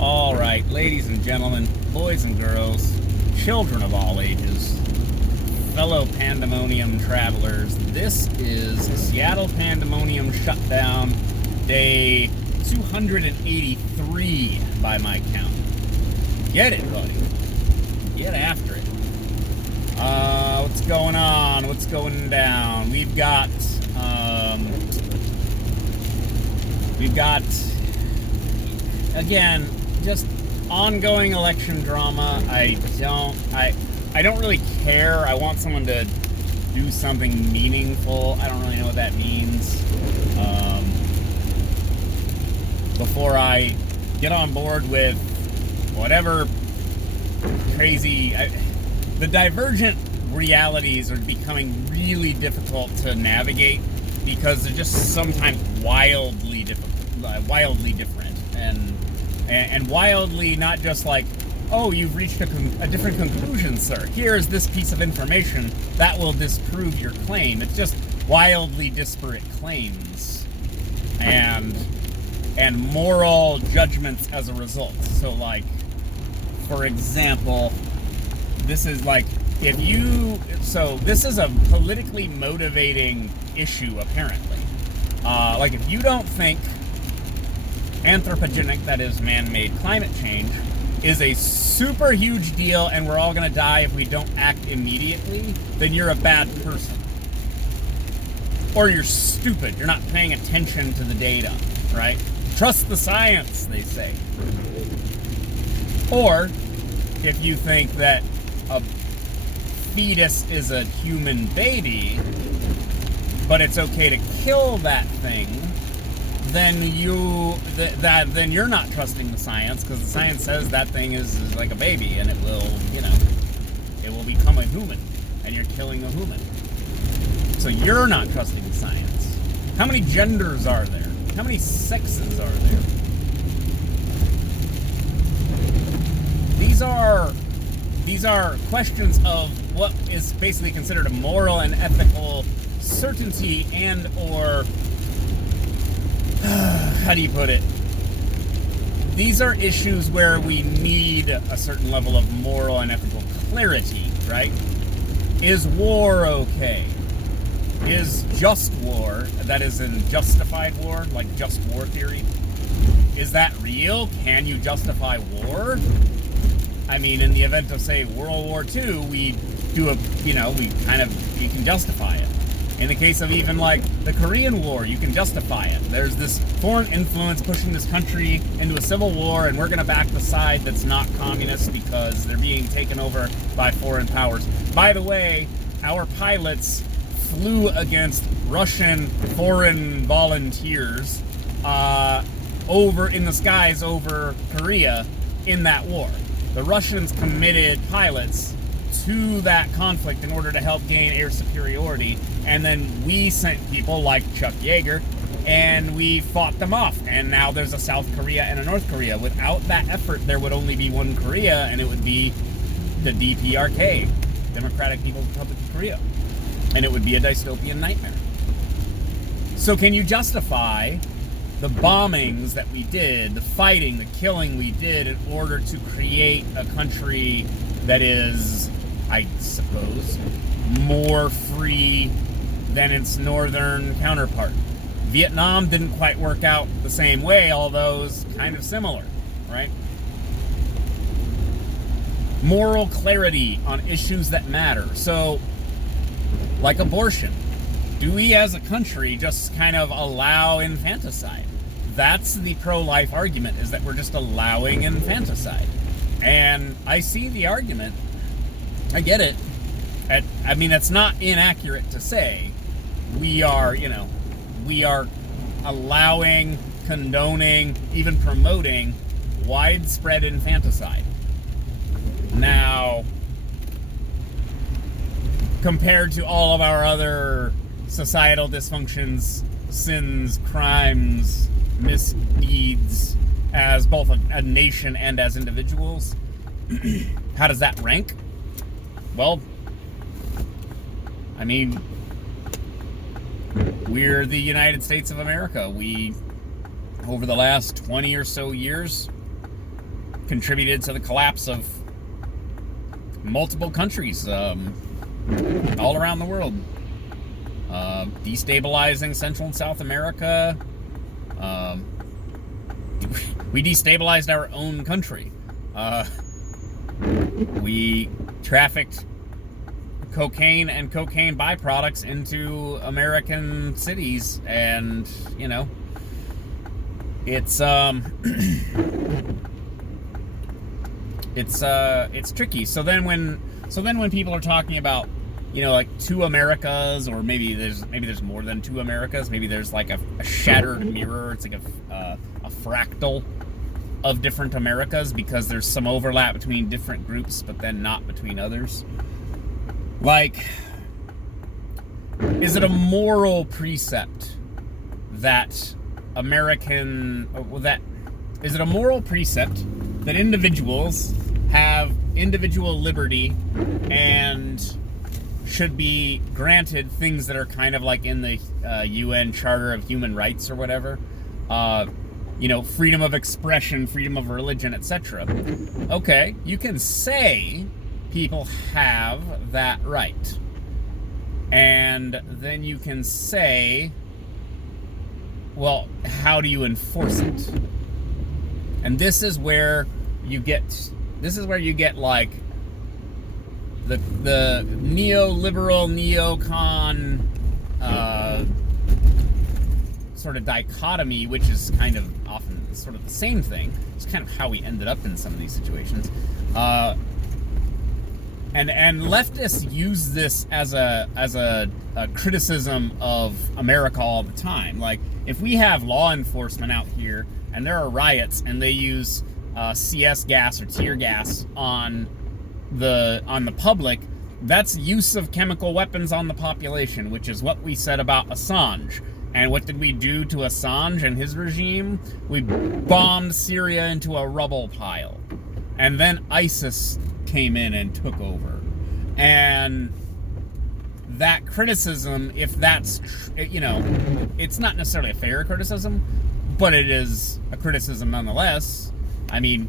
All right, ladies and gentlemen, boys and girls, children of all ages, fellow Pandemonium travelers, this is Seattle Pandemonium Shutdown, day 283 by my count. Get it, buddy. Get after it. What's going on? What's going down? We've got, again, just ongoing election drama. I don't really care. I want someone to do something meaningful. I don't really know what that means. Before I get on board with whatever crazy... the divergent realities are becoming really difficult to navigate because they're just sometimes wildly different, and wildly not just like, oh, you've reached a different conclusion, sir. Here's this piece of information that will disprove your claim. It's just wildly disparate claims and moral judgments as a result. So, like, for example, this is like, this is a politically motivating issue, apparently. Like, if you don't think anthropogenic, that is man-made climate change, is a super huge deal and we're all gonna die if we don't act immediately, then you're a bad person. Or you're stupid. You're not paying attention to the data, right? Trust the science, they say. Or if you think that a fetus is a human baby, but it's okay to kill that thing, then you're not trusting the science, because the science says that thing is like a baby and it will become a human, and you're killing a human. So you're not trusting the science. How many genders are there? How many sexes are there? These are questions of what is basically considered a moral and ethical certainty and or how do you put it? These are issues where we need a certain level of moral and ethical clarity, right? Is war okay? Is just war, that is in justified war, like just war theory, is that real? Can you justify war? I mean, in the event of, say, World War II, you can justify it. In the case of even, like, the Korean War, you can justify it. There's this foreign influence pushing this country into a civil war, and we're going to back the side that's not communist because they're being taken over by foreign powers. By the way, our pilots flew against Russian foreign volunteers over in the skies over Korea in that war. The Russians committed pilots to that conflict in order to help gain air superiority, and then we sent people like Chuck Yeager, and we fought them off, and now there's a South Korea and a North Korea. Without that effort, there would only be one Korea, and it would be the DPRK, Democratic People's Republic of Korea, and it would be a dystopian nightmare. So can you justify the bombings that we did, the fighting, the killing we did in order to create a country that is, I suppose, more free than its northern counterpart? Vietnam didn't quite work out the same way, although it's kind of similar, right? Moral clarity on issues that matter. So, like abortion, do we as a country just kind of allow infanticide? That's the pro-life argument, is that we're just allowing infanticide. And I see the argument. I get it. I mean, it's not inaccurate to say we are allowing, condoning, even promoting widespread infanticide. Now, compared to all of our other societal dysfunctions, sins, crimes, misdeeds, as both a nation and as individuals, how does that rank? Well, I mean, we're the United States of America. We, over the last 20 or so years, contributed to the collapse of multiple countries all around the world. Destabilizing Central and South America. We destabilized our own country. We trafficked cocaine and cocaine byproducts into American cities, and you know, it's it's tricky. So then when people are talking about, you know, like two Americas, or maybe there's more than two Americas, maybe there's like a shattered mirror. It's like a fractal of different Americas, because there's some overlap between different groups, but then not between others. Like, is it a moral precept that is it a moral precept that individuals have individual liberty and should be granted things that are kind of like in the UN Charter of Human Rights or whatever? You know, freedom of expression, freedom of religion, etc. Okay, you can say people have that right. And then you can say, well, how do you enforce it? And this is where you get like the neoliberal, neocon sort of dichotomy, which is kind of often sort of the same thing. It's kind of how we ended up in some of these situations. And leftists use this as a criticism of America all the time. Like, if we have law enforcement out here and there are riots and they use CS gas or tear gas on the public, that's use of chemical weapons on the population, which is what we said about Assange. And what did we do to Assange and his regime? We bombed Syria into a rubble pile. And then ISIS came in and took over. And that criticism, if that's, you know, it's not necessarily a fair criticism, but it is a criticism nonetheless. I mean,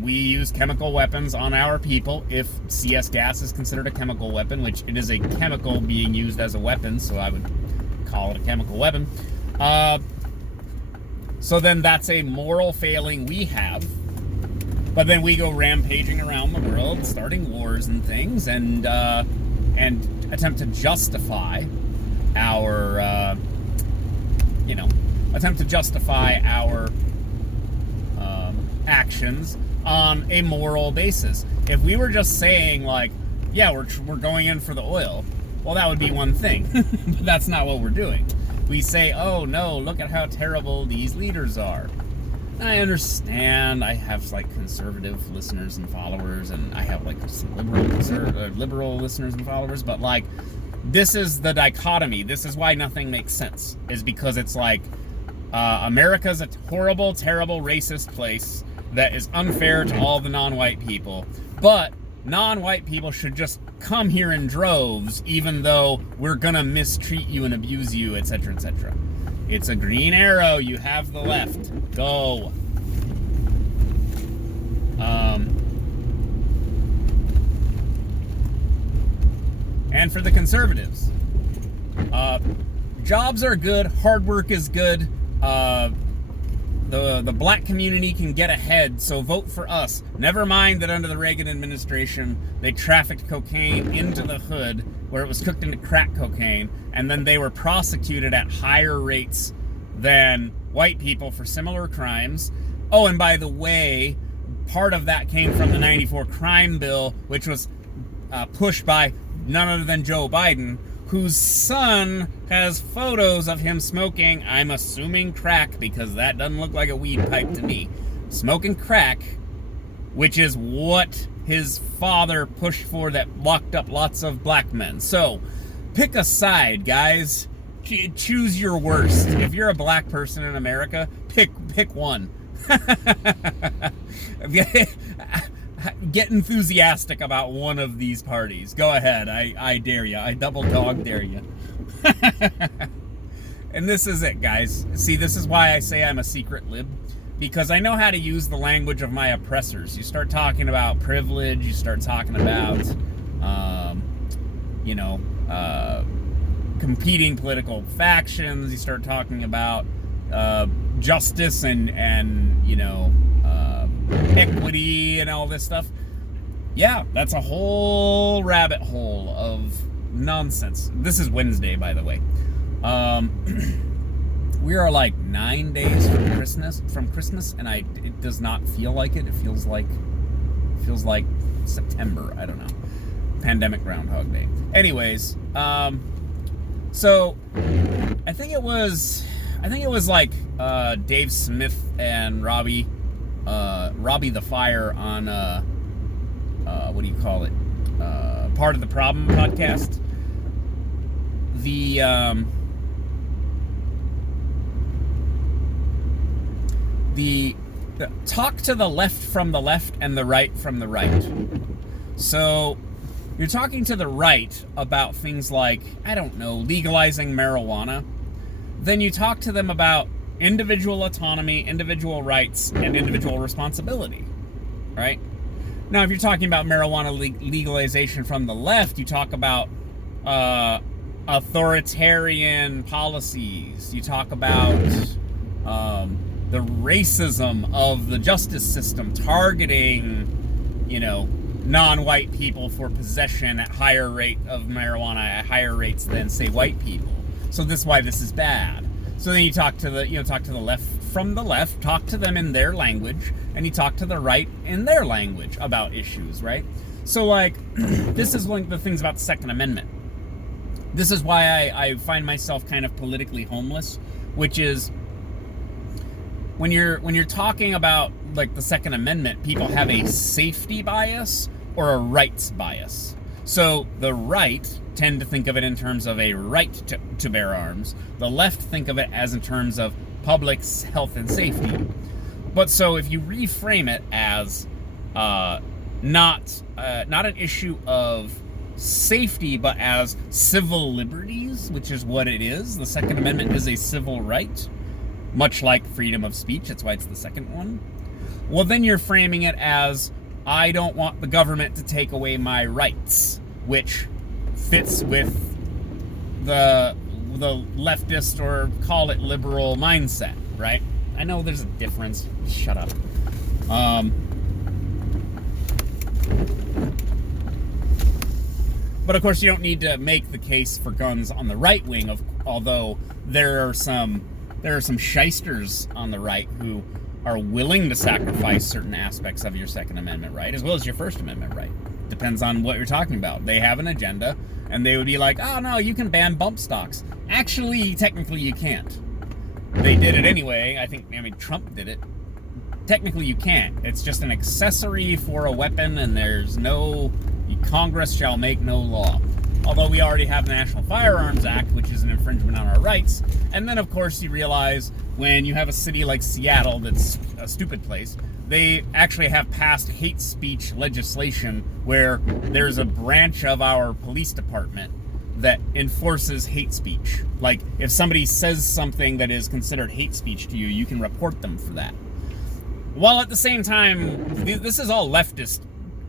we use chemical weapons on our people. If CS gas is considered a chemical weapon, which it is a chemical being used as a weapon, so I would call it a chemical weapon. So then that's a moral failing we have. But then we go rampaging around the world, starting wars and things, and attempt to justify our, actions on a moral basis. If we were just saying, like, yeah, we're going in for the oil, well, that would be one thing. But that's not what we're doing. We say, oh no, look at how terrible these leaders are. I understand. I have like conservative listeners and followers, and I have like some liberal listeners and followers, but like, this is the dichotomy. This is why nothing makes sense, is because it's like, America's a horrible, terrible, racist place that is unfair to all the non-white people, but non-white people should just come here in droves, even though we're gonna mistreat you and abuse you, etc., etc. It's a green arrow. You have the left. Go. And for the conservatives, jobs are good. Hard work is good. The black community can get ahead, so vote for us. Never mind that under the Reagan administration, they trafficked cocaine into the hood, where it was cooked into crack cocaine, and then they were prosecuted at higher rates than white people for similar crimes. Oh, and by the way, part of that came from the '94 crime bill, which was pushed by none other than Joe Biden, whose son has photos of him smoking, I'm assuming crack, because that doesn't look like a weed pipe to me. Smoking crack, which is what his father pushed for, that locked up lots of black men. So, pick a side, guys. Choose your worst. If you're a black person in America, pick one. Get enthusiastic about one of these parties. Go ahead. I dare you. I double dog dare you. And this is it, guys. See, this is why I say I'm a secret lib. because I know how to use the language of my oppressors. You start talking about privilege, you start talking about, competing political factions, you start talking about justice and equity and all this stuff. Yeah, that's a whole rabbit hole of nonsense. This is Wednesday, by the way. We are like 9 days from Christmas, and it does not feel like it. It feels like September. I don't know. Pandemic Groundhog Day. Anyways, so I think it was like Dave Smith and Robbie the Fire on what do you call it? Part of the Problem podcast. The talk to the left from the left and the right from the right. So you're talking to the right about things like, I don't know, legalizing marijuana. Then you talk to them about individual autonomy, individual rights, and individual responsibility, right? Now, if you're talking about marijuana legalization from the left, you talk about authoritarian policies. You talk about the racism of the justice system targeting, non-white people for possession at higher rate of marijuana at higher rates than, say, white people. So this is why this is bad. So then you talk to the left from the left, talk to them in their language, and you talk to the right in their language about issues, right? So, like, this is one of the things about the Second Amendment. This is why I find myself kind of politically homeless, which is when you're talking about, like, the Second Amendment, people have a safety bias or a rights bias. So the right tend to think of it in terms of a right to bear arms. The left think of it as in terms of public health and safety. But so if you reframe it as not an issue of safety, but as civil liberties, which is what it is. The Second Amendment is a civil right, much like freedom of speech. That's why it's the second one. Well, then you're framing it as, I don't want the government to take away my rights, which fits with the leftist, or call it liberal, mindset, right? I know there's a difference. Shut up. But of course, you don't need to make the case for guns on the right wing, although there are some shysters on the right who are willing to sacrifice certain aspects of your Second Amendment right, as well as your First Amendment right. Depends on what you're talking about. They have an agenda, and they would be like, oh no, you can ban bump stocks. Actually, technically you can't. They did it anyway. Trump did it. Technically you can't. It's just an accessory for a weapon, and Congress shall make no law. Although we already have the National Firearms Act, which is an infringement on our rights. And then, of course, you realize when you have a city like Seattle that's a stupid place, they actually have passed hate speech legislation where there's a branch of our police department that enforces hate speech. Like, if somebody says something that is considered hate speech to you, you can report them for that. While at the same time, this is all leftist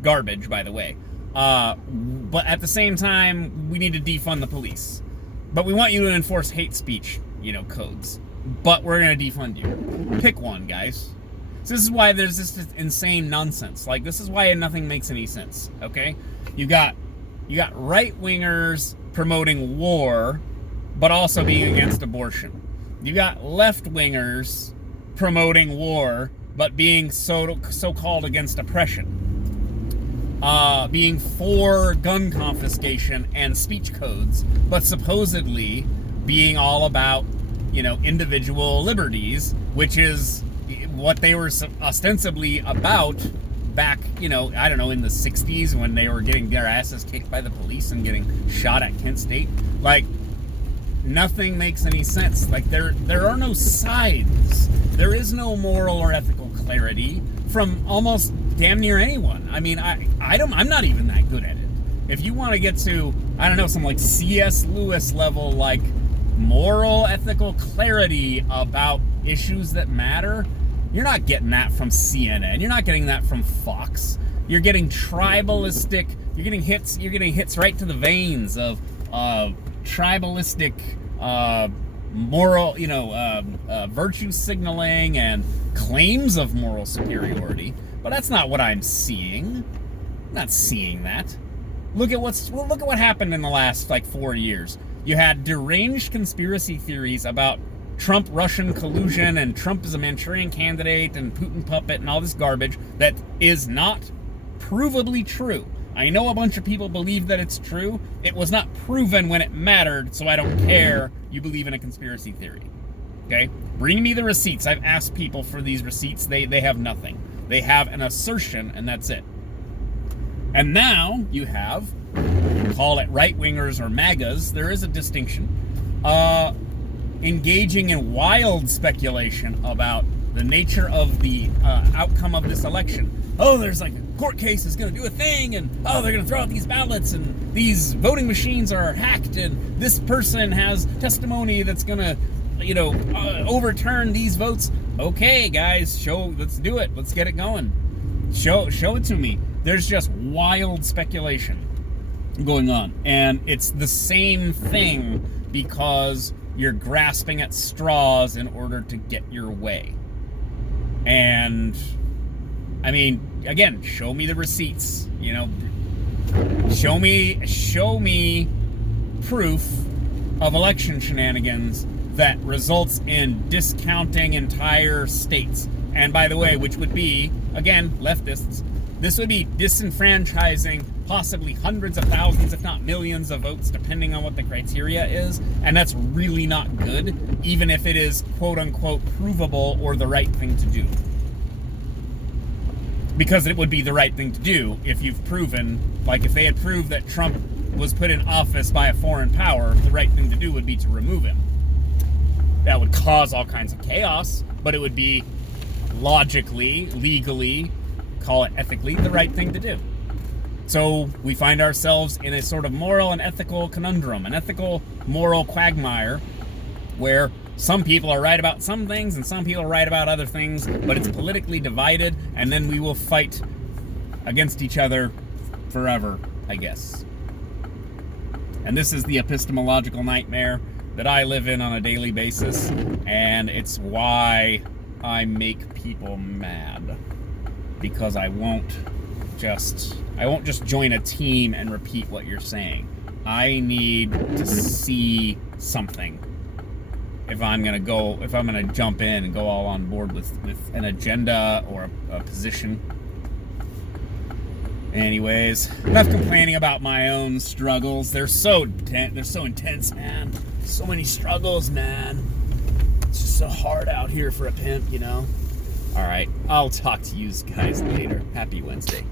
garbage, by the way. But at the same time, we need to defund the police. But we want you to enforce hate speech, codes. But we're going to defund you. Pick one, guys. So this is why there's this insane nonsense. Like, this is why nothing makes any sense, okay? You got right-wingers promoting war, but also being against abortion. You got left-wingers promoting war, but being so-called against oppression. Being for gun confiscation and speech codes, but supposedly being all about, individual liberties, which is what they were ostensibly about back, in the 60s when they were getting their asses kicked by the police and getting shot at Kent State. Like, nothing makes any sense. Like, there are no sides. There is no moral or ethical clarity from almost damn near anyone. I'm not even that good at it. If you want to get to, some like C.S. Lewis level, like moral, ethical clarity about issues that matter, You're not getting that from CNN. You're not getting that from Fox. You're getting tribalistic. You're getting hits right to the veins of tribalistic moral, virtue signaling and claims of moral superiority. But that's not what I'm seeing. I'm not seeing that. Look at what happened in the last 4 years. You had deranged conspiracy theories about Trump-Russian collusion and Trump is a Manchurian candidate and Putin puppet and all this garbage that is not provably true. I know a bunch of people believe that it's true. It was not proven when it mattered, so I don't care you believe in a conspiracy theory. Okay? Bring me the receipts. I've asked people for these receipts. They have nothing. They have an assertion, and that's it. And now you have, call it right-wingers or MAGAs, there is a distinction, engaging in wild speculation about the nature of the outcome of this election. Oh, there's a court case is going to do a thing, and they're going to throw out these ballots, and these voting machines are hacked, and this person has testimony that's going to, overturn these votes. Okay, guys, let's do it. Let's get it going. Show it to me. There's just wild speculation going on, and it's the same thing because you're grasping at straws in order to get your way. And I mean, again, show me the receipts, show me proof of election shenanigans that results in discounting entire states. And by the way, which would be, again, leftists, this would be disenfranchising possibly hundreds of thousands, if not millions of votes, depending on what the criteria is. And that's really not good, even if it is quote-unquote provable or the right thing to do. Because it would be the right thing to do if you've proven, if they had proved that Trump was put in office by a foreign power, the right thing to do would be to remove him. That would cause all kinds of chaos, but it would be logically, legally, call it ethically, the right thing to do. So we find ourselves in a sort of moral and ethical conundrum, an ethical moral quagmire, where some people are right about some things and some people are right about other things, but it's politically divided, and then we will fight against each other forever, I guess. And this is the epistemological nightmare that I live in on a daily basis, and it's why I make people mad. Because I won't just join a team and repeat what you're saying. I need to see something if I'm gonna jump in and go all on board with an agenda or a position. Anyways, enough complaining about my own struggles. They're so intense, man. So many struggles, man. It's just so hard out here for a pimp, All right, I'll talk to you guys later. Happy Wednesday.